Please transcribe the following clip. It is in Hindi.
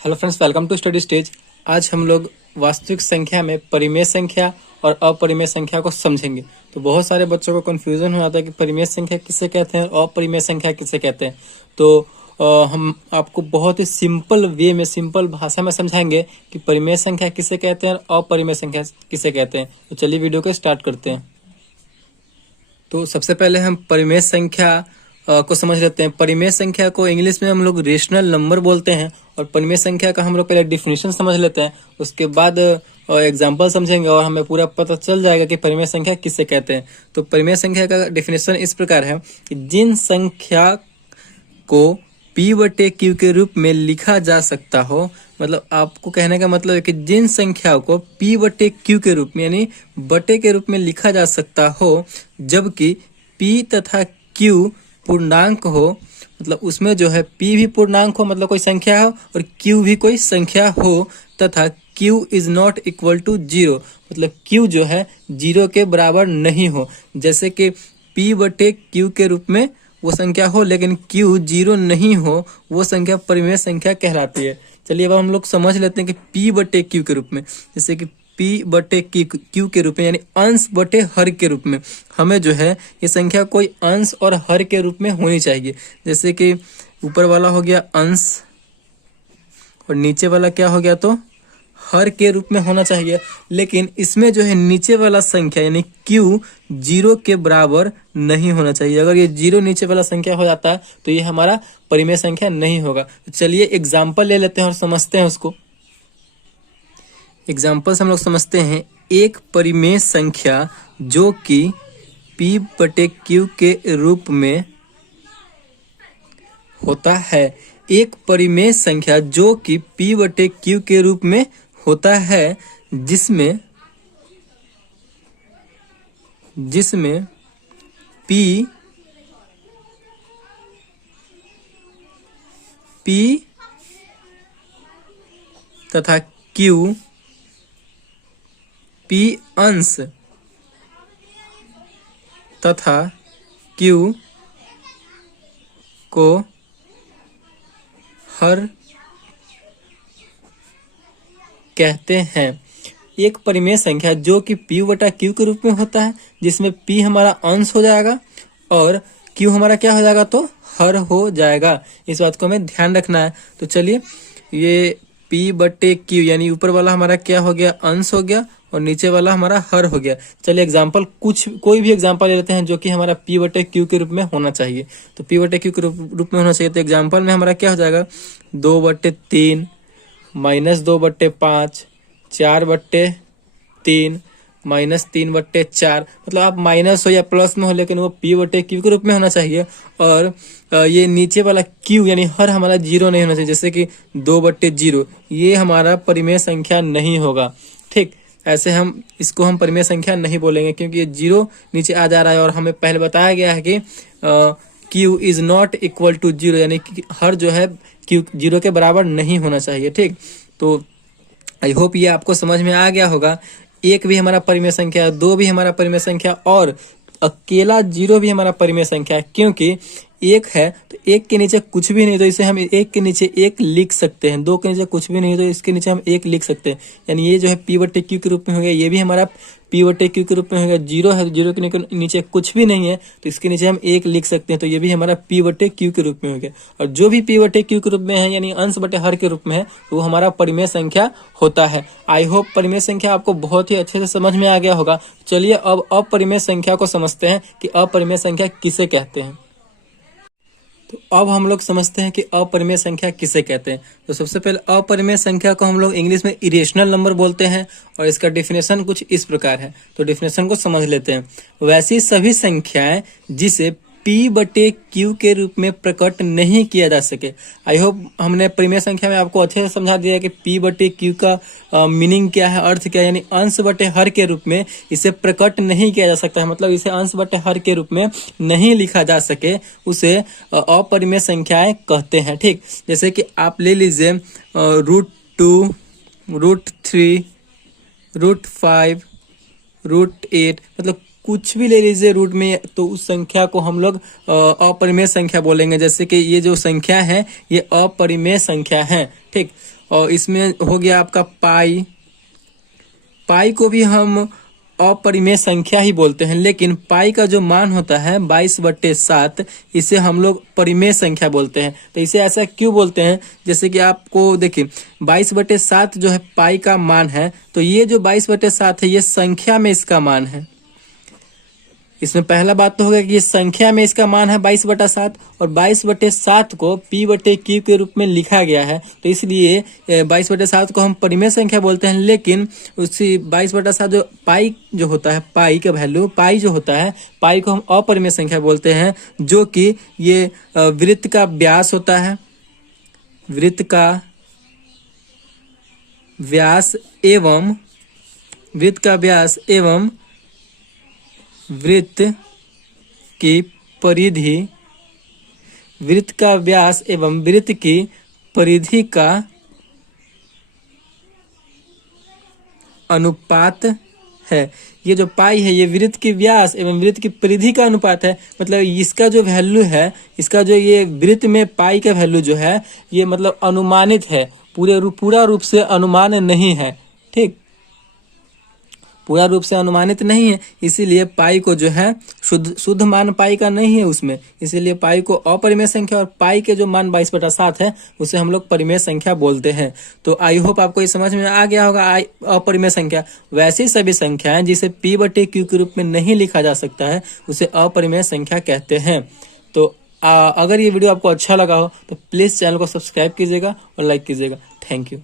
Hello friends, welcome to study stage. आज हम लोग वास्तविक संख्या में परिमेय संख्या और अपरिमेय संख्या को समझेंगे। तो बहुत सारे बच्चों को कंफ्यूजन हो जाता है कि परिमेय संख्या किसे कहते हैं और अपरिमेय संख्या किसे कहते हैं। तो हम आपको बहुत ही सिंपल वे में, सिंपल भाषा में समझाएंगे कि परिमेय संख्या किसे कहते हैं और अपरिमेय संख्या किसे कहते हैं। तो चलिए वीडियो को स्टार्ट करते हैं। तो सबसे पहले हम परिमेय संख्या को समझ लेते हैं। परिमेय संख्या को इंग्लिश में हम लोग रेशनल नंबर बोलते हैं। और परिमेय संख्या का हम लोग पहले डिफिनेशन समझ लेते हैं, उसके बाद एग्जाम्पल समझेंगे और हमें पूरा पता चल जाएगा कि परिमेय संख्या किसे कहते हैं। तो परिमेय संख्या का डिफिनेशन इस प्रकार है कि जिन संख्या को P/Q के रूप में लिखा जा सकता हो, मतलब आपको कहने का मतलब है कि जिन संख्याओं को P/Q के रूप में यानी बटे के रूप में लिखा जा सकता हो, जबकि P तथा Q पूर्णांक हो, मतलब उसमें जो है P भी पूर्णांक हो, मतलब कोई संख्या हो, और Q भी कोई संख्या हो, तथा Q is not equal to 0, मतलब Q जो है 0 के बराबर नहीं हो। जैसे कि P/Q के रूप में वो संख्या हो लेकिन Q 0 नहीं हो, वो संख्या परिमेय संख्या कहलाती है। चलिए अब हम लोग समझ लेते हैं कि P/Q के रूप में, जैसे कि P/Q के रूप में यानी अंश बटे हर के रूप में हमें जो है ये संख्या कोई अंश और हर के रूप में होनी चाहिए। जैसे कि ऊपर वाला हो गया अंश और नीचे वाला क्या हो गया, तो हर के रूप में होना चाहिए। लेकिन इसमें जो है नीचे वाला संख्या यानी Q 0 के बराबर नहीं होना चाहिए। अगर ये 0 नीचे वाला संख्या हो जाता है तो ये हमारा परिमेय संख्या नहीं होगा। तो चलिए एग्जाम्पल ले लेते हैं और समझते हैं उसको। एग्जाम्पल्स हम लोग समझते हैं। एक परिमेय संख्या जो कि P/Q के रूप में होता है। एक परिमेय संख्या जो कि P/Q के रूप में होता है, जिसमें P तथा Q P अंश तथा Q को हर कहते हैं। एक परिमेय संख्या जो कि P/Q के रूप में होता है, जिसमें P हमारा अंश हो जाएगा और Q हमारा क्या हो जाएगा, तो हर हो जाएगा। इस बात को हमें ध्यान रखना है। तो चलिए ये P/Q यानी ऊपर वाला हमारा क्या हो गया, अंश हो गया, और नीचे वाला हमारा हर हो गया। चलिए एग्जाम्पल कोई भी एग्जाम्पल ले लेते हैं जो कि हमारा P/Q के रूप में होना चाहिए। तो P/Q के रूप में होना चाहिए। तो एग्जाम्पल में हमारा क्या हो जाएगा, 2/3 -2/5 4/3 -3/4, मतलब आप माइनस हो या प्लस में हो लेकिन वो P/Q के रूप में होना चाहिए। और ये नीचे वाला Q यानी हर हमारा 0 नहीं होना चाहिए। जैसे कि 2/0 ये हमारा परिमेय संख्या नहीं होगा। ठीक, ऐसे हम इसको परिमेय संख्या नहीं बोलेंगे क्योंकि ये 0 नीचे आ जा रहा है और हमें पहले बताया गया है कि Q is not equal to 0, यानी कि हर जो है Q 0 के बराबर नहीं होना चाहिए। ठीक, तो आई होप ये आपको समझ में आ गया होगा। एक भी हमारा परिमेय संख्या है, 2 भी हमारा परिमेय संख्या, और अकेला 0 भी हमारा परिमेय संख्या है। क्योंकि एक है तो एक के नीचे कुछ भी नहीं, तो इसे हम एक के नीचे एक लिख सकते हैं। 2 के नीचे कुछ भी नहीं तो इसके नीचे हम एक लिख सकते हैं। यानी ये जो है P/Q के रूप में हो गया, ये भी हमारा P/Q के रूप में हो गया। 0 है तो 0 के नीचे कुछ भी नहीं है तो इसके नीचे हम एक लिख सकते हैं, तो ये भी हमारा P/Q के रूप में हो गया। और जो भी P/Q के रूप में है यानी अंश बटे हर के रूप में है, तो वो हमारा परिमेय संख्या होता है। आई होप परिमेय संख्या आपको बहुत ही अच्छे से समझ में आ गया होगा। चलिए अब अपरिमेय संख्या को समझते हैं कि अपरिमेय संख्या किसे कहते हैं। तो अब हम लोग समझते हैं कि अपरिमेय संख्या किसे कहते हैं। तो सबसे पहले अपरिमेय संख्या को हम लोग इंग्लिश में इरेशनल नंबर बोलते हैं और इसका डेफिनेशन कुछ इस प्रकार है। तो डेफिनेशन को समझ लेते हैं। वैसी सभी संख्याएं जिसे P/Q के रूप में प्रकट नहीं किया जा सके। आई होप हमने परिमेय संख्या में आपको अच्छे से समझा दिया कि P/Q का मीनिंग क्या है, अर्थ क्या है। यानी अंश बटे हर के रूप में इसे प्रकट नहीं किया जा सकता है, मतलब इसे अंश बटे हर के रूप में नहीं लिखा जा सके, उसे अपरिमेय संख्याएं कहते हैं। ठीक, जैसे कि आप ले लीजिए √2, √3, √5, √8, मतलब कुछ भी ले लीजिए रूट में, तो उस संख्या को हम लोग अपरिमेय संख्या बोलेंगे। जैसे कि ये जो संख्या है ये अपरिमेय संख्या है। ठीक, और इसमें हो गया आपका पाई। पाई को भी हम अपरिमेय संख्या ही बोलते हैं, लेकिन पाई का जो मान होता है 22/7, इसे हम लोग परिमेय संख्या बोलते हैं। तो इसे ऐसा क्यों बोलते हैं? जैसे कि आपको देखिए 22/7 जो है पाई का मान है, तो ये जो 22/7 है ये संख्या में इसका मान है। इसमें पहला बात तो होगा कि ये संख्या में इसका मान है 22/7, और 22/7 को p/q के रूप में लिखा गया है, तो इसलिए 22/7 को हम परिमेय संख्या बोलते हैं। लेकिन उसी 22/7 जो पाई जो होता है, पाई का वैल्यू, पाई जो होता है, पाई को हम अपरिमेय संख्या बोलते हैं, जो कि ये वृत्त का व्यास होता है। वृत्त का व्यास एवं वृत्त का व्यास एवं वृत्त की परिधि, वृत्त का व्यास एवं वृत्त की परिधि का अनुपात है। ये जो पाई है ये वृत्त की व्यास एवं वृत्त की परिधि का अनुपात है। मतलब इसका जो वैल्यू है, इसका जो ये वृत्त में पाई का वैल्यू जो है, ये मतलब अनुमानित है, पूरा रूप से अनुमान नहीं है। ठीक, पूरा रूप से अनुमानित नहीं है, इसीलिए पाई को जो है शुद्ध मान पाई का नहीं है उसमें, इसीलिए पाई को अपरिमेय संख्या, और पाई के जो मान 22/7 है उसे हम लोग परिमेय संख्या बोलते हैं। तो आई होप आपको ये समझ में आ गया होगा। अपरिमेय संख्या वैसी सभी संख्याएं जिसे p/q के रूप में नहीं लिखा जा सकता है उसे अपरिमेय संख्या कहते हैं। तो अगर ये वीडियो आपको अच्छा लगा हो तो प्लीज चैनल को सब्सक्राइब कीजिएगा और लाइक कीजिएगा। Thank you.